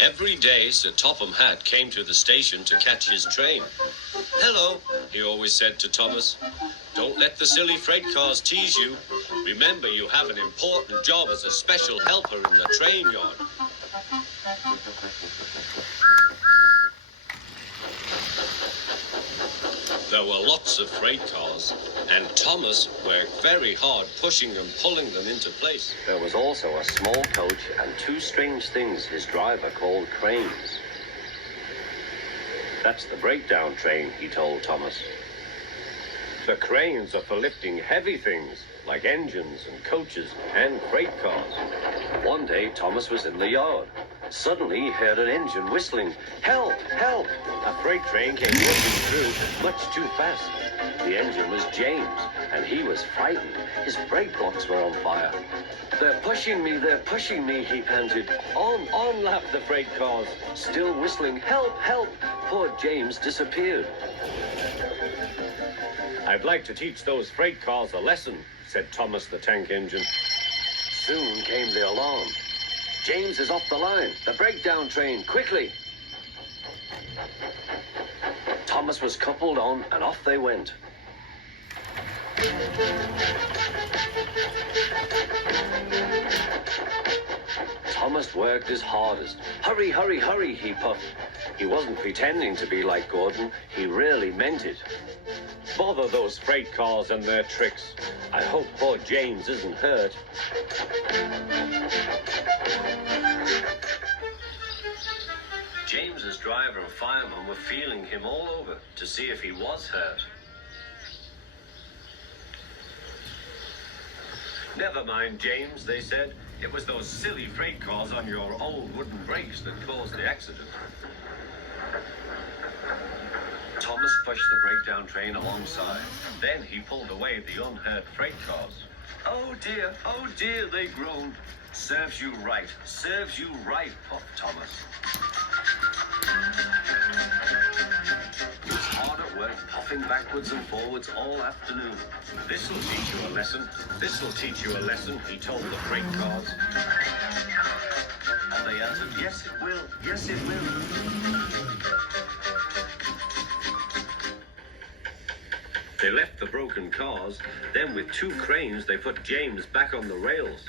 Every day, Sir Topham Hatt came to the station to catch his train. "Hello," he always said to Thomas. "Don't let the silly freight cars tease you. Remember, you have an important job as a special helper in the train yard." There were lots of freight cars, and Thomas worked very hard pushing and pulling them into place. There was also a small coach and two strange things his driver called cranes. "That's the breakdown train," he told Thomas. The cranes are for lifting heavy things, like engines and coaches and freight cars. One day, Thomas was in the yard. Suddenly, he heard an engine whistling. "Help! Help!" A freight train came rushing through. Much too fast. The engine was James, and he was frightened. His brake blocks were on fire. They're pushing me, he panted. On, laughed the freight cars, still whistling, "Help! Help!" Poor James disappeared. "I'd like to teach those freight cars a lesson," said Thomas the tank engine. Soon came the alarm. "James is off the line. The breakdown train, quickly!" Thomas was coupled on, and off they went. Thomas worked his hardest. "Hurry, hurry, hurry," he puffed. He wasn't pretending to be like Gordon. He really meant it. Bother those freight cars and their tricks. I hope poor James isn't hurt. James's driver and fireman were feeling him all over to see if he was hurt. "Never mind, James," they said. "It was those silly freight cars on your old wooden brakes that caused the accident." Thomas pushed the breakdown train alongside. Then he pulled away the unhurt freight cars. Oh dear, they groaned. Serves you right, puffed Thomas. He was hard at work, puffing backwards and forwards all afternoon. "This'll teach you a lesson, he told the freight cars. And they answered, yes it will. They left the broken cars. Then with two cranes, they put James back on the rails.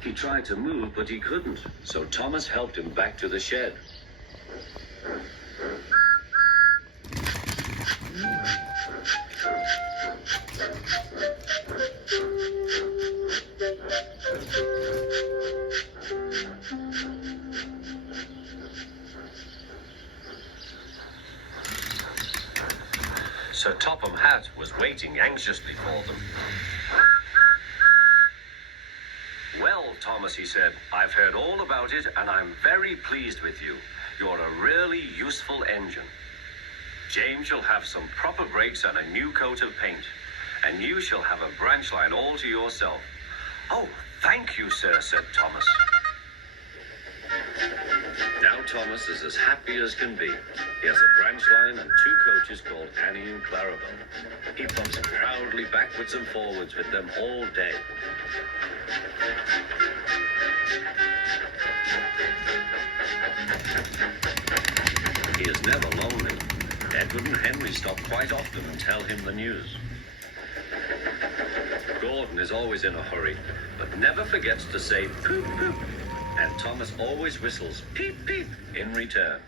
He tried to move, but he couldn't, so Thomas helped him back to the shed. Sir Topham Hatt was waiting anxiously for them. "Well, Thomas," he said, "I've heard all about it, and I'm very pleased with you. You're a really useful engine. James shall have some proper brakes and a new coat of paint, and you shall have a branch line all to yourself." "Oh, thank you, sir," said Thomas. Now Thomas is as happy as can be. He has a branch line and two coaches called Annie and Clarabelle. He puffs proudly backwards and forwards with them all day. He is never lonely. Edward and Henry stop quite often and tell him the news. Gordon is always in a hurry, but never forgets to say poop poop, and Thomas always whistles peep peep in return.